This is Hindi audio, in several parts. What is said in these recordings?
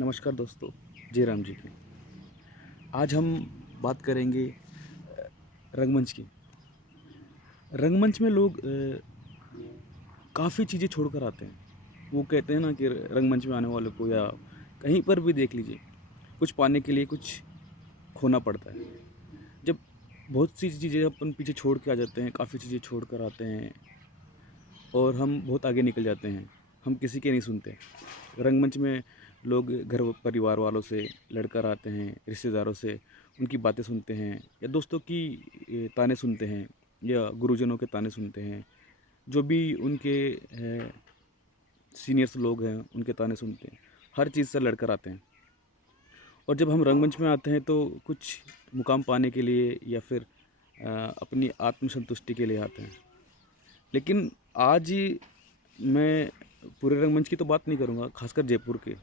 नमस्कार दोस्तों, जय राम जी की। आज हम बात करेंगे रंगमंच की। रंगमंच में लोग काफ़ी चीज़ें छोड़कर आते हैं। वो कहते हैं ना कि रंगमंच में आने वालों को या कहीं पर भी देख लीजिए, कुछ पाने के लिए कुछ खोना पड़ता है। जब बहुत सी चीज़ें अपन पीछे छोड़ के आ जाते हैं, काफ़ी चीज़ें छोड़ कर आते हैं और हम बहुत आगे निकल जाते हैं। हम किसी के नहीं सुनते। रंगमंच में लोग घर परिवार वालों से लड़कर आते हैं, रिश्तेदारों से उनकी बातें सुनते हैं या दोस्तों की ताने सुनते हैं या गुरुजनों के ताने सुनते हैं। जो भी उनके सीनियर्स लोग हैं, उनके ताने सुनते हैं। हर चीज़ से लड़कर आते हैं और जब हम रंगमंच में आते हैं तो कुछ मुकाम पाने के लिए या फिर अपनी आत्मसंतुष्टि के लिए आते हैं। लेकिन आज मैं पूरे रंगमंच की तो बात नहीं करूँगा, खासकर जयपुर के।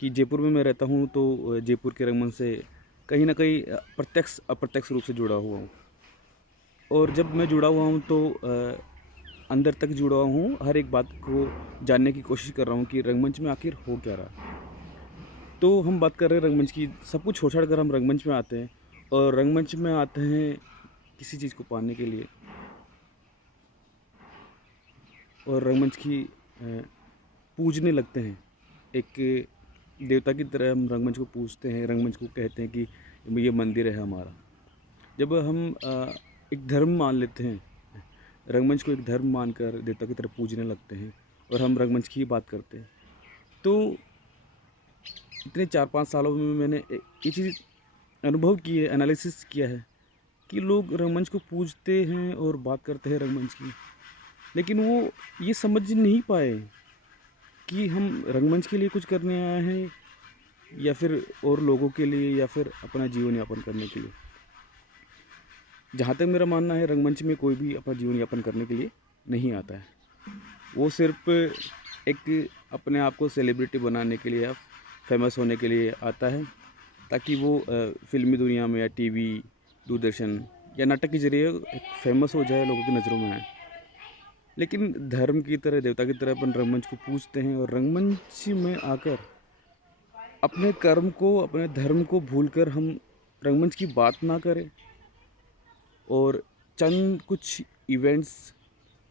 कि जयपुर में मैं रहता हूँ तो जयपुर के रंगमंच से कहीं न कहीं प्रत्यक्ष अप्रत्यक्ष रूप से जुड़ा हुआ हूँ। और जब मैं जुड़ा हुआ हूँ तो अंदर तक जुड़ा हूँ, हर एक बात को जानने की कोशिश कर रहा हूँ कि रंगमंच में आखिर हो क्या रहा है। तो हम बात कर रहे हैं रंगमंच की, सब कुछ छोड़-छाड़ कर हम रंगमंच में आते हैं और रंगमंच में आते हैं किसी चीज़ को पाने के लिए और रंगमंच की पूजने लगते हैं। एक देवता की तरह हम रंगमंच को पूजते हैं, रंगमंच को कहते हैं कि ये मंदिर है हमारा। जब हम एक धर्म मान लेते हैं, रंगमंच को एक धर्म मानकर देवता की तरह पूजने लगते हैं और हम रंगमंच की ही बात करते हैं। तो इतने 4-5 सालों में मैंने ये चीज़ अनुभव की है, एनालिसिस किया है कि लोग रंगमंच को पूजते हैं और बात करते हैं रंगमंच की। लेकिन वो ये समझ नहीं पाए कि हम रंगमंच के लिए कुछ करने आए हैं या फिर और लोगों के लिए या फिर अपना जीवन यापन करने के लिए। जहाँ तक मेरा मानना है रंगमंच में कोई भी अपना जीवन यापन करने के लिए नहीं आता है। वो सिर्फ एक अपने आप को सेलिब्रिटी बनाने के लिए या फेमस होने के लिए आता है ताकि वो फ़िल्मी दुनिया में या टीवी, दूरदर्शन या नाटक के ज़रिए एक फेमस हो जाए, लोगों की नज़रों में आए। लेकिन धर्म की तरह, देवता की तरह अपन रंगमंच को पूजते हैं और रंगमंच में आकर अपने कर्म को, अपने धर्म को भूलकर हम रंगमंच की बात ना करें और चंद कुछ इवेंट्स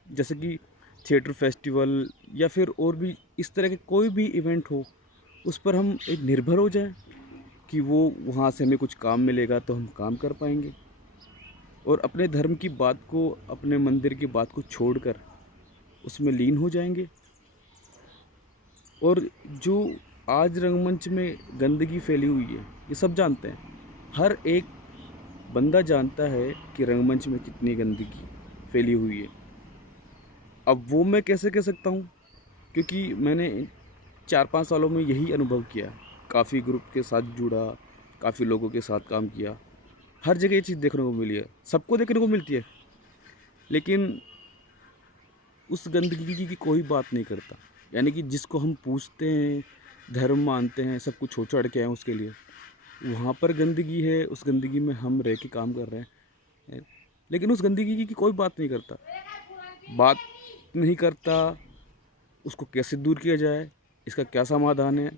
जैसे कि थिएटर फेस्टिवल या फिर और भी इस तरह के कोई भी इवेंट हो, उस पर हम एक निर्भर हो जाएं कि वो वहाँ से हमें कुछ काम मिलेगा तो हम काम कर पाएंगे और अपने धर्म की बात को, अपने मंदिर की बात को छोड़कर उसमें लीन हो जाएंगे। और जो आज रंगमंच में गंदगी फैली हुई है, ये सब जानते हैं। हर एक बंदा जानता है कि रंगमंच में कितनी गंदगी फैली हुई है। अब वो मैं कैसे कह सकता हूँ, क्योंकि मैंने 4-5 सालों में यही अनुभव किया। काफ़ी ग्रुप के साथ जुड़ा, काफ़ी लोगों के साथ काम किया। हर जगह ये चीज़ देखने को मिली है, सबको देखने को मिलती है, लेकिन उस गंदगी की कोई बात नहीं करता। यानी कि जिसको हम पूजते हैं, धर्म मानते हैं, सब कुछ छोड़-छाड़ के आए हैं उसके लिए, वहाँ पर गंदगी है, उस गंदगी में हम रह के काम कर रहे हैं। लेकिन उस गंदगी की कोई बात नहीं करता। बात नहीं करता, उसको कैसे दूर किया जाए, इसका क्या समाधान है,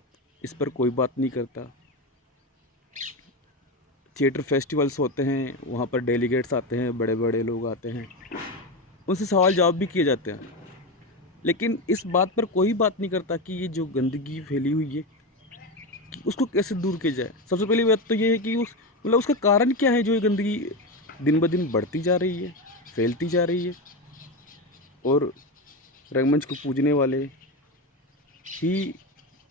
इस पर कोई बात नहीं करता। थिएटर फेस्टिवल्स होते हैं, वहाँ पर डेलीगेट्स आते हैं, बड़े-बड़े लोग आते हैं, उनसे सवाल जवाब भी किए जाते हैं। लेकिन इस बात पर कोई बात नहीं करता कि ये जो गंदगी फैली हुई है, कि उसको कैसे दूर किया जाए। सबसे पहली बात तो ये है कि उसका कारण क्या है जो ये गंदगी दिन ब दिन बढ़ती जा रही है, फैलती जा रही है और रंगमंच को पूजने वाले ही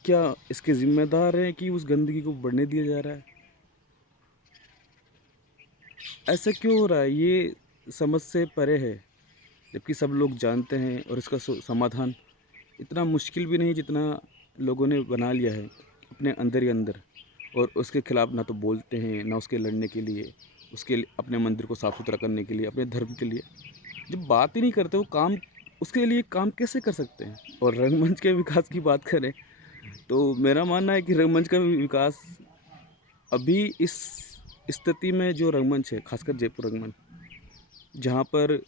क्या इसके ज़िम्मेदार हैं कि उस गंदगी को बढ़ने दिया जा रहा है? ऐसा क्यों हो रहा है? ये समझ से परे है, जबकि सब लोग जानते हैं और इसका समाधान इतना मुश्किल भी नहीं जितना लोगों ने बना लिया है अपने अंदर ही अंदर और उसके खिलाफ़ ना तो बोलते हैं, ना उसके लड़ने के लिए, अपने मंदिर को साफ़ सुथरा करने के लिए, अपने धर्म के लिए। जब बात ही नहीं करते वो काम, उसके लिए काम कैसे कर सकते हैं? और रंगमंच के विकास की बात करें तो मेरा मानना है कि रंगमंच का विकास अभी इस स्थिति में जो रंगमंच है, खासकर जयपुर रंगमंच, जहाँ पर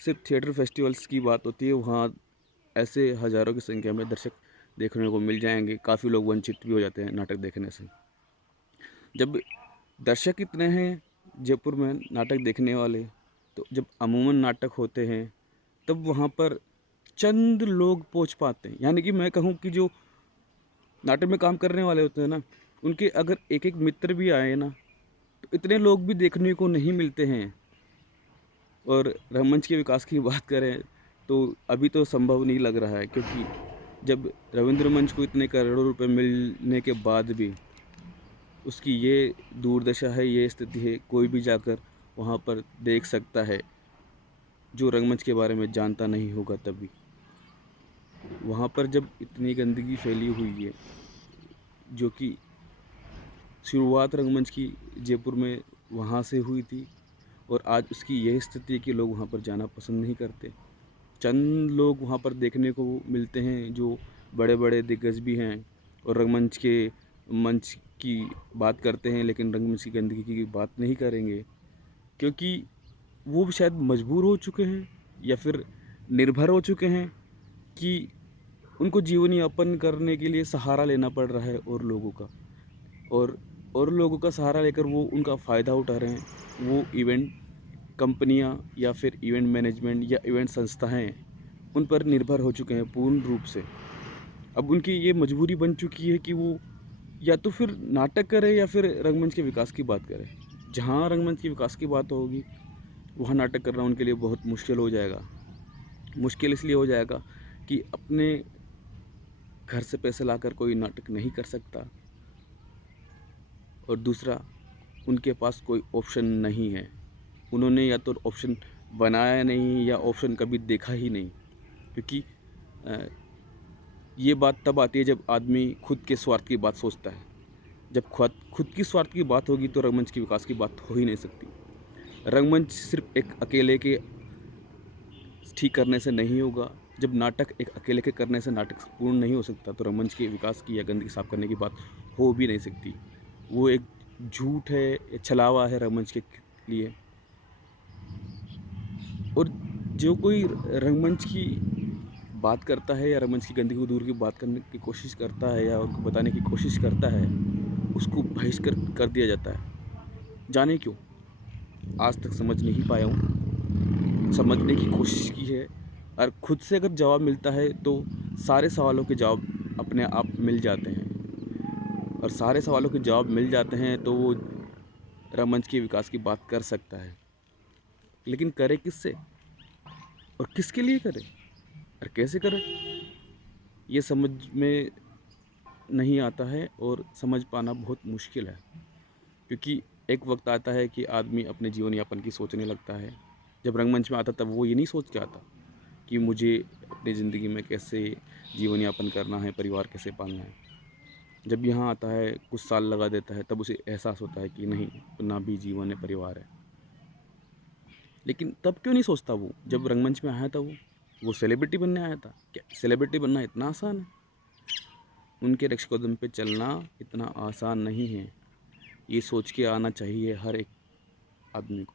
सिर्फ थिएटर फेस्टिवल्स की बात होती है, वहाँ ऐसे हज़ारों की संख्या में दर्शक देखने को मिल जाएंगे। काफ़ी लोग वंचित भी हो जाते हैं नाटक देखने से। जब दर्शक इतने हैं जयपुर में नाटक देखने वाले, तो जब अमूमन नाटक होते हैं तब वहाँ पर चंद लोग पहुँच पाते हैं। यानी कि मैं कहूँ कि जो नाटक में काम करने वाले होते हैं ना, उनके अगर एक एक मित्र भी आए ना, तो इतने लोग भी देखने को नहीं मिलते हैं। और रंगमंच के विकास की बात करें तो अभी तो संभव नहीं लग रहा है, क्योंकि जब रविंद्र मंच को इतने करोड़ों रुपए मिलने के बाद भी उसकी ये दुर्दशा है, ये स्थिति है, कोई भी जाकर वहाँ पर देख सकता है जो रंगमंच के बारे में जानता नहीं होगा। तभी वहाँ पर जब इतनी गंदगी फैली हुई है, जो कि शुरुआत रंगमंच की जयपुर में वहाँ से हुई थी, और आज उसकी यह स्थिति है कि लोग वहाँ पर जाना पसंद नहीं करते। चंद लोग वहाँ पर देखने को मिलते हैं जो बड़े बड़े दिग्गज भी हैं और रंगमंच के मंच की बात करते हैं, लेकिन रंगमंच की गंदगी की बात नहीं करेंगे, क्योंकि वो भी शायद मजबूर हो चुके हैं या फिर निर्भर हो चुके हैं कि उनको जीवन यापन करने के लिए सहारा लेना पड़ रहा है और लोगों का, और लोगों का सहारा लेकर वो उनका फ़ायदा उठा रहे हैं। वो इवेंट कंपनियां या फिर इवेंट मैनेजमेंट या इवेंट संस्थाएं उन पर निर्भर हो चुके हैं पूर्ण रूप से। अब उनकी ये मजबूरी बन चुकी है कि वो या तो फिर नाटक करे या फिर रंगमंच के विकास की बात करे। जहाँ रंगमंच के विकास की बात होगी वहाँ नाटक करना उनके लिए बहुत मुश्किल हो जाएगा। मुश्किल इसलिए हो जाएगा कि अपने घर से पैसे लाकर कोई नाटक नहीं कर सकता, और दूसरा उनके पास कोई ऑप्शन नहीं है। उन्होंने या तो ऑप्शन बनाया नहीं या ऑप्शन कभी देखा ही नहीं, क्योंकि ये बात तब आती है जब आदमी खुद के स्वार्थ की बात सोचता है। जब खुद की स्वार्थ की बात होगी तो रंगमंच के विकास की बात हो ही नहीं सकती। रंगमंच सिर्फ एक अकेले के ठीक करने से नहीं होगा। जब नाटक एक अकेले के करने से नाटक पूर्ण नहीं हो सकता, तो रंगमंच के विकास की या गंदगी साफ करने की बात हो भी नहीं सकती। वो एक झूठ है, एक छलावा है रंगमंच के लिए। और जो कोई रंगमंच की बात करता है या रंगमंच की गंदगी को दूर की बात करने की कोशिश करता है या उनको बताने की कोशिश करता है, उसको बहिष्कृत कर दिया जाता है। जाने क्यों? आज तक समझ नहीं पाया हूँ। समझने की कोशिश की है, और खुद से अगर जवाब मिलता है तो सारे सवालों के जवाब अपने आप मिल जाते हैं, और सारे सवालों के जवाब मिल जाते हैं तो वो रंगमंच के विकास की बात कर सकता है। लेकिन करे किससे और किसके लिए करे और कैसे करे, ये समझ में नहीं आता है, और समझ पाना बहुत मुश्किल है। क्योंकि एक वक्त आता है कि आदमी अपने जीवन यापन की सोचने लगता है। जब रंगमंच में आता तब वो ये नहीं सोच के आता कि मुझे अपनी ज़िंदगी में कैसे जीवन यापन करना है, परिवार कैसे पालना है। जब यहाँ आता है, कुछ साल लगा देता है, तब उसे एहसास होता है कि नहीं, अपना भी जीवन है, परिवार है। लेकिन तब क्यों नहीं सोचता वो? जब रंगमंच में आया था वो सेलिब्रिटी बनने आया था। क्या सेलिब्रिटी बनना इतना आसान है? उनके रक्ष कदम पे चलना इतना आसान नहीं है। ये सोच के आना चाहिए हर एक आदमी को।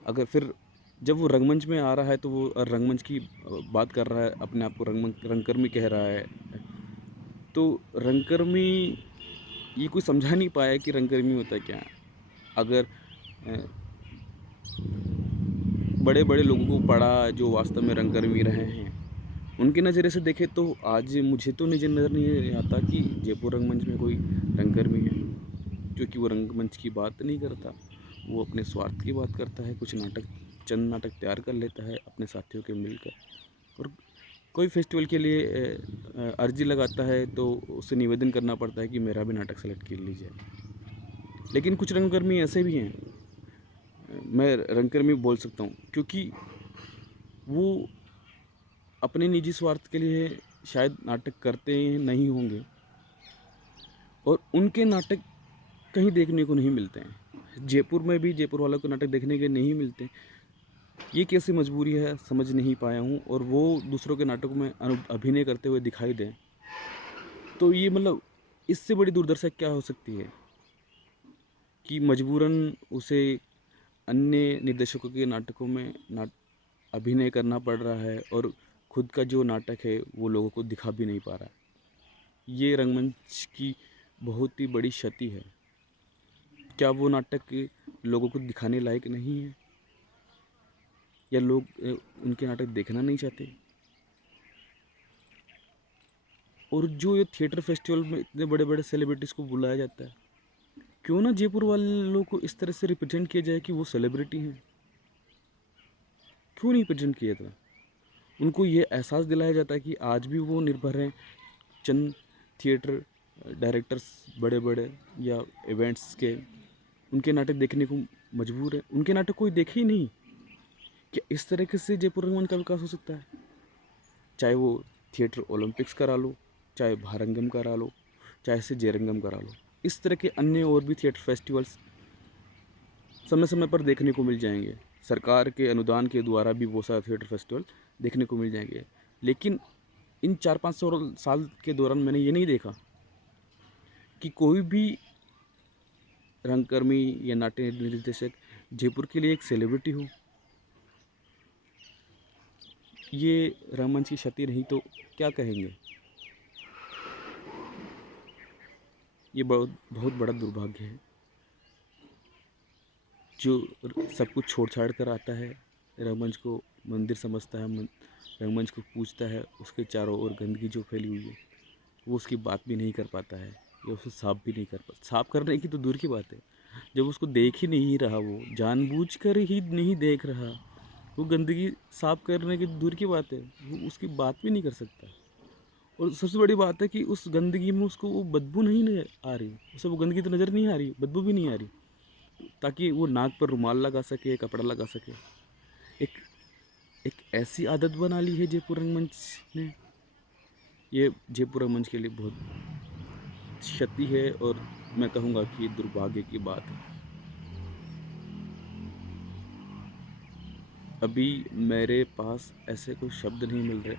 अगर फिर जब वो रंगमंच में आ रहा है तो वो रंगमंच की बात कर रहा है, अपने आप को रंगकर्मी कह रहा है, तो रंगकर्मी ये कोई समझा नहीं पाया कि रंगकर्मी होता क्या है। अगर बड़े बड़े लोगों को पढ़ा जो वास्तव में रंगकर्मी रहे हैं, उनके नज़रिए से देखें तो आज मुझे तो नज़र नहीं आता कि जयपुर रंगमंच में कोई रंगकर्मी है, क्योंकि वो रंगमंच की बात नहीं करता। वो अपने स्वार्थ की बात करता है। कुछ नाटक, चंद नाटक तैयार कर लेता है अपने साथियों के मिलकर, और कोई फेस्टिवल के लिए अर्जी लगाता है तो उससे निवेदन करना पड़ता है कि मेरा भी नाटक सेलेक्ट कर लीजिए। लेकिन कुछ रंगकर्मी ऐसे भी हैं, मैं रंगकर्मी बोल सकता हूँ, क्योंकि वो अपने निजी स्वार्थ के लिए शायद नाटक करते नहीं होंगे, और उनके नाटक कहीं देखने को नहीं मिलते हैं। जयपुर में भी जयपुर वालों को नाटक देखने के नहीं मिलते। ये कैसी मजबूरी है समझ नहीं पाया हूँ। और वो दूसरों के नाटकों में अभिनय करते हुए दिखाई दें, तो ये मतलब इससे बड़ी दुर्दशा क्या हो सकती है कि मजबूरन उसे अन्य निर्देशकों के नाटकों में अभिनय करना पड़ रहा है, और खुद का जो नाटक है वो लोगों को दिखा भी नहीं पा रहा है। ये रंगमंच की बहुत ही बड़ी क्षति है। क्या वो नाटक लोगों को दिखाने लायक नहीं है, या लोग उनके नाटक देखना नहीं चाहते? और जो ये थिएटर फेस्टिवल में इतने बड़े बड़े सेलिब्रिटीज़ को बुलाया जाता है, क्यों ना जयपुर वालों को इस तरह से रिप्रेजेंट किया जाए कि वो सेलिब्रिटी हैं? क्यों नहीं प्रेजेंट किया था? उनको ये एहसास दिलाया जाता है कि आज भी वो निर्भर हैं चंद थिएटर डायरेक्टर्स बड़े बड़े या इवेंट्स के, उनके नाटक देखने को मजबूर है। उनके नाटक कोई देखे ही नहीं। क्या इस तरीके से जयपुर रंगमंच का विकास हो सकता है? चाहे वो थिएटर ओलंपिक्स करा लो, चाहे भारंगम करा लो, चाहे से जयरंगम करा लो, इस तरह के अन्य और भी थिएटर फेस्टिवल्स समय समय पर देखने को मिल जाएंगे। सरकार के अनुदान के द्वारा भी वो सारे थिएटर फेस्टिवल देखने को मिल जाएंगे। लेकिन इन 4-5 साल के दौरान मैंने ये नहीं देखा कि कोई भी रंगकर्मी या नाट्य निर्देशक जयपुर के लिए एक सेलिब्रिटी हो। ये रंगमंच की क्षति नहीं तो क्या कहेंगे? ये बहुत बहुत बड़ा दुर्भाग्य है। जो सब कुछ छोड़ छाड़ कर आता है, रंगमंच को मंदिर समझता है, रंगमंच को पूजता है, उसके चारों ओर गंदगी जो फैली हुई है, वो उसकी बात भी नहीं कर पाता है, या उसे साफ भी नहीं कर पाता। साफ करने की तो दूर की बात है, जब उसको देख ही नहीं रहा, वो जानबूझकर ही नहीं देख रहा, वो गंदगी साफ करने की दूर की बात है, वो उसकी बात भी नहीं कर सकता। और सबसे बड़ी बात है कि उस गंदगी में उसको वो बदबू नहीं आ रही, उसे वो गंदगी तो नज़र नहीं आ रही, बदबू भी नहीं आ रही, ताकि वो नाक पर रुमाल लगा सके, कपड़ा लगा सके। एक एक ऐसी आदत बना ली है जयपुर रंगमंच ने। ये जयपुर रंगमंच के लिए बहुत क्षति है, और मैं कहूँगा कि दुर्भाग्य की बात है। अभी मेरे पास ऐसे कोई शब्द नहीं मिल रहे,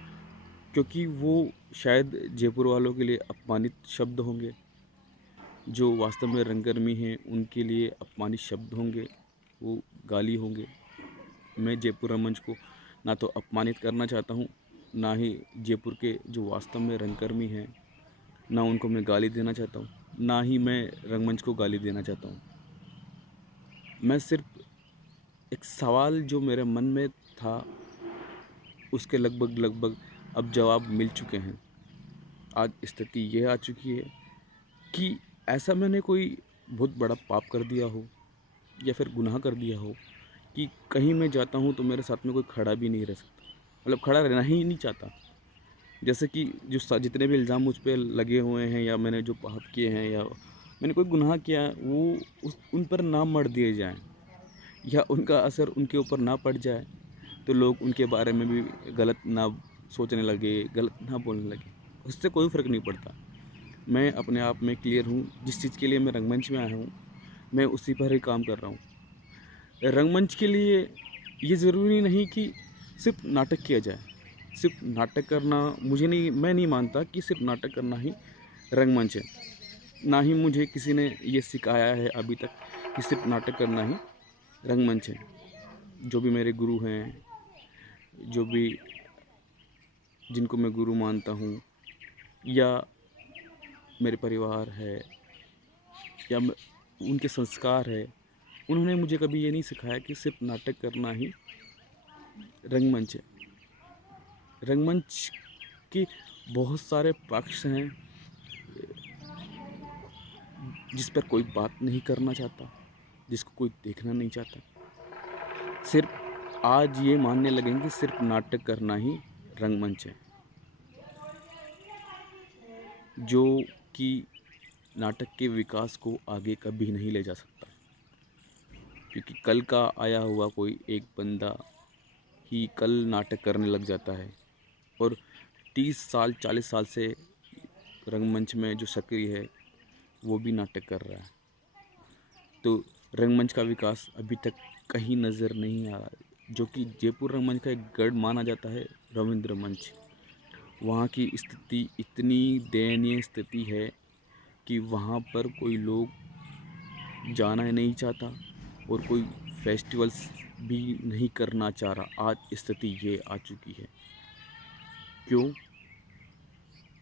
क्योंकि वो शायद जयपुर वालों के लिए अपमानित शब्द होंगे। जो वास्तव में रंगकर्मी हैं उनके लिए अपमानित शब्द होंगे, वो गाली होंगे। मैं जयपुर रंगमंच को ना तो अपमानित करना चाहता हूँ, ना ही जयपुर के जो वास्तव में रंगकर्मी हैं, ना उनको मैं गाली देना चाहता हूँ, ना ही मैं रंगमंच को गाली देना चाहता हूँ। मैं सिर्फ एक सवाल जो मेरे मन में था, उसके लगभग लगभग अब जवाब मिल चुके हैं। आज स्थिति ये आ चुकी है कि ऐसा मैंने कोई बहुत बड़ा पाप कर दिया हो, या फिर गुनाह कर दिया हो, कि कहीं मैं जाता हूँ तो मेरे साथ में कोई खड़ा भी नहीं रह सकता, मतलब खड़ा रहना ही नहीं चाहता। जैसे कि जितने भी इल्ज़ाम मुझ पे लगे हुए हैं, या मैंने जो पाप किए हैं, या मैंने कोई गुनाह किया है, वो उन पर ना मढ़ दिए जाएं, या उनका असर उनके ऊपर ना पड़ जाए, तो लोग उनके बारे में भी गलत ना सोचने लगे, गलत ना बोलने लगे। उससे कोई फ़र्क नहीं पड़ता। मैं अपने आप में क्लियर हूँ, जिस चीज़ के लिए मैं रंगमंच में आया हूँ, मैं उसी पर ही काम कर रहा हूँ। रंगमंच के लिए ये ज़रूरी नहीं कि सिर्फ नाटक किया जाए। सिर्फ नाटक करना मैं नहीं मानता कि सिर्फ नाटक करना ही रंगमंच है। ना ही मुझे किसी ने ये सिखाया है अभी तक कि सिर्फ नाटक करना ही रंगमंच है। जो भी मेरे गुरु हैं, जो भी जिनको मैं गुरु मानता हूँ, या मेरे परिवार है, या उनके संस्कार है, उन्होंने मुझे कभी ये नहीं सिखाया कि सिर्फ नाटक करना ही रंगमंच है। रंगमंच के बहुत सारे पक्ष हैं जिस पर कोई बात नहीं करना चाहता, जिसको कोई देखना नहीं चाहता। सिर्फ आज ये मानने लगेंगे कि सिर्फ नाटक करना ही रंगमंच है, जो कि नाटक के विकास को आगे कभी नहीं ले जा सकता। क्योंकि कल का आया हुआ कोई एक बंदा ही कल नाटक करने लग जाता है, और 30 साल 40 साल से रंगमंच में जो सक्रिय है वो भी नाटक कर रहा है। तो रंगमंच का विकास अभी तक कहीं नज़र नहीं आ रहा है। जो कि जयपुर रंगमंच का एक गढ़ माना जाता है, रविंद्र मंच, वहाँ की स्थिति इतनी दयनीय स्थिति है कि वहाँ पर कोई लोग जाना नहीं चाहता, और कोई फेस्टिवल्स भी नहीं करना चाह रहा। आज स्थिति ये आ चुकी है। क्यों?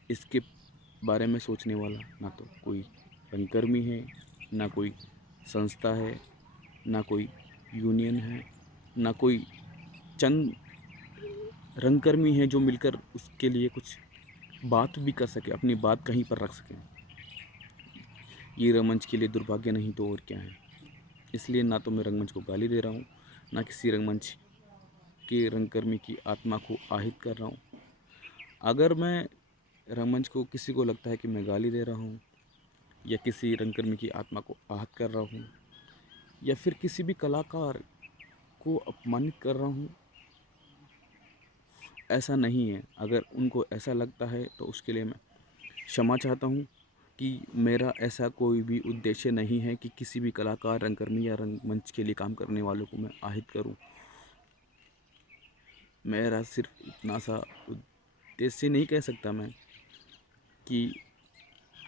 इसके बारे में सोचने वाला ना तो कोई रंगकर्मी है, ना कोई संस्था है, ना कोई यूनियन है, ना कोई चंद रंगकर्मी हैं जो मिलकर उसके लिए कुछ बात भी कर सके, अपनी बात कहीं पर रख सकें। ये रंगमंच के लिए दुर्भाग्य नहीं तो और क्या है। इसलिए ना तो मैं रंगमंच को गाली दे रहा हूँ, ना किसी रंगमंच के रंगकर्मी की आत्मा को आहित कर रहा हूँ। अगर मैं रंगमंच को किसी को लगता है कि मैं गाली दे रहा हूँ या किसी रंगकर्मी की आत्मा को आहत कर रहा हूँ या फिर किसी भी कलाकार को अपमानित कर रहा हूँ, ऐसा नहीं है। अगर उनको ऐसा लगता है तो उसके लिए मैं क्षमा चाहता हूँ कि मेरा ऐसा कोई भी उद्देश्य नहीं है कि किसी भी कलाकार, रंगकर्मी या रंगमंच के लिए काम करने वालों को मैं आहत करूँ। मेरा सिर्फ इतना सा उद्देश्य नहीं कह सकता मैं कि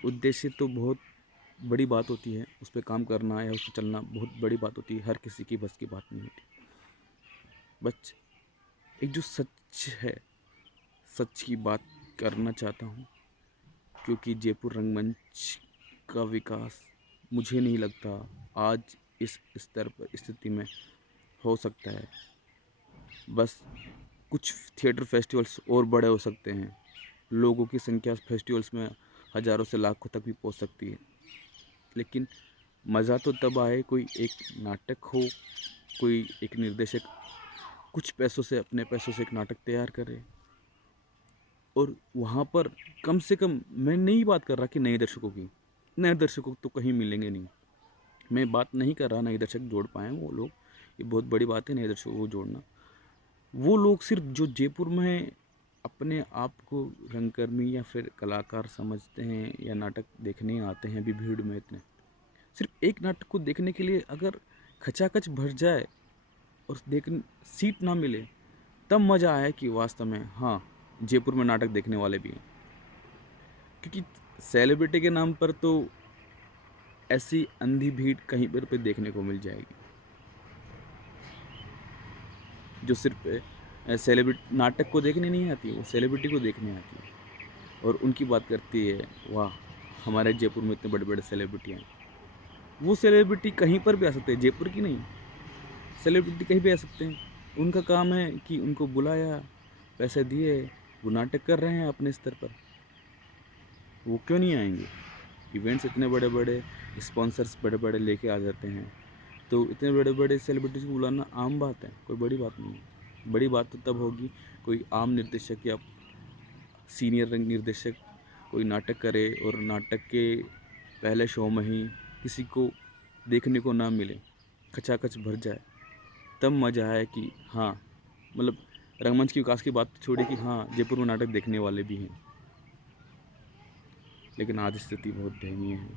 उद्देश्य तो बहुत बड़ी बात होती है, उस पर काम करना या उस पर चलना बहुत बड़ी बात होती है, हर किसी की बस की बात नहीं होती। बस एक जो सच है, सच की बात करना चाहता हूँ, क्योंकि जयपुर रंगमंच का विकास मुझे नहीं लगता आज इस स्तर पर स्थिति में हो सकता है। बस कुछ थिएटर फेस्टिवल्स और बड़े हो सकते हैं, लोगों की संख्या फेस्टिवल्स में हज़ारों से लाखों तक भी पहुंच सकती है, लेकिन मज़ा तो तब आए कोई एक नाटक हो, कोई एक निर्देशक कुछ पैसों से, अपने पैसों से एक नाटक तैयार करे और वहाँ पर कम से कम, मैं नहीं बात कर रहा कि नए दर्शकों की, नए दर्शकों तो कहीं मिलेंगे नहीं, मैं बात नहीं कर रहा नए दर्शक जोड़ पाएँ वो लोग, ये बहुत बड़ी बात है नए दर्शकों को जोड़ना। वो लोग सिर्फ जो जयपुर में अपने आप को रंगकर्मी या फिर कलाकार समझते हैं या नाटक देखने आते हैं अभी भीड़ में इतने, सिर्फ एक नाटक को देखने के लिए अगर खचाखच भर जाए और देख सीट ना मिले, तब मज़ा आया कि वास्तव में हाँ, जयपुर में नाटक देखने वाले भी हैं। क्योंकि सेलिब्रिटी के नाम पर तो ऐसी अंधी भीड़ कहीं पर पे देखने को मिल जाएगी, जो सिर्फ सेलिब्रिटी नाटक को देखने नहीं आती, वो सेलिब्रिटी को देखने आती है और उनकी बात करती है, वाह हमारे जयपुर में इतने बड़े बड़े सेलिब्रिटी हैं। वो सेलिब्रिटी कहीं पर भी आ सकते हैं, जयपुर की नहीं, सेलिब्रिटी कहीं भी आ सकते हैं। उनका काम है कि उनको बुलाया, पैसे दिए, वो नाटक कर रहे हैं अपने स्तर पर, वो क्यों नहीं आएंगे। इवेंट्स इतने बड़े बड़े, स्पॉन्सर्स बड़े बड़े लेके आ जाते हैं, तो इतने बड़े बड़े सेलिब्रिटीज़ को बुलाना आम बात है, कोई बड़ी बात नहीं है। बड़ी बात तो तब होगी कोई आम निर्देशक या सीनियर रंग निर्देशक कोई नाटक करे और नाटक के पहले शो में ही किसी को देखने को ना मिले, खचाखच भर जाए, तब मज़ा आए कि हाँ, मतलब रंगमंच के विकास की बात छोड़िए कि हाँ जयपुर में नाटक देखने वाले भी हैं। लेकिन आज स्थिति बहुत दयनीय है,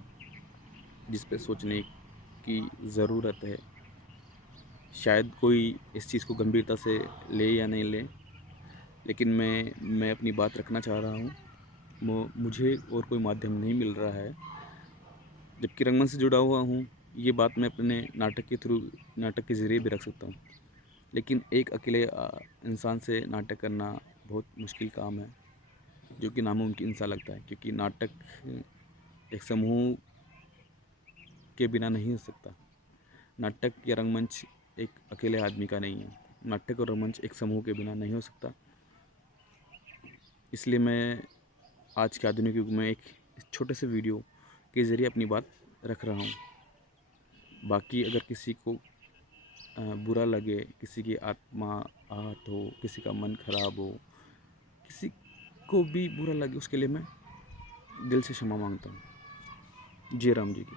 जिस पे सोचने की ज़रूरत है। शायद कोई इस चीज़ को गंभीरता से ले या नहीं ले, लेकिन मैं अपनी बात रखना चाह रहा हूँ। मुझे और कोई माध्यम नहीं मिल रहा है, जबकि रंगमंच से जुड़ा हुआ हूँ। ये बात मैं अपने नाटक के थ्रू, नाटक के ज़रिए भी रख सकता हूँ, लेकिन एक अकेले इंसान से नाटक करना बहुत मुश्किल काम है, जो कि नामुमकिन सा लगता है, क्योंकि नाटक एक समूह के बिना नहीं हो सकता। नाटक या रंगमंच एक अकेले आदमी का नहीं है, नाटक और रंगमंच एक समूह के बिना नहीं हो सकता। इसलिए मैं आज के आधुनिक युग में एक छोटे से वीडियो के ज़रिए अपनी बात रख रहा हूँ। बाकी अगर किसी को बुरा लगे, किसी की आत्मा आहत हो, किसी का मन खराब हो, किसी को भी बुरा लगे, उसके लिए मैं दिल से क्षमा मांगता हूँ। जय राम जी की।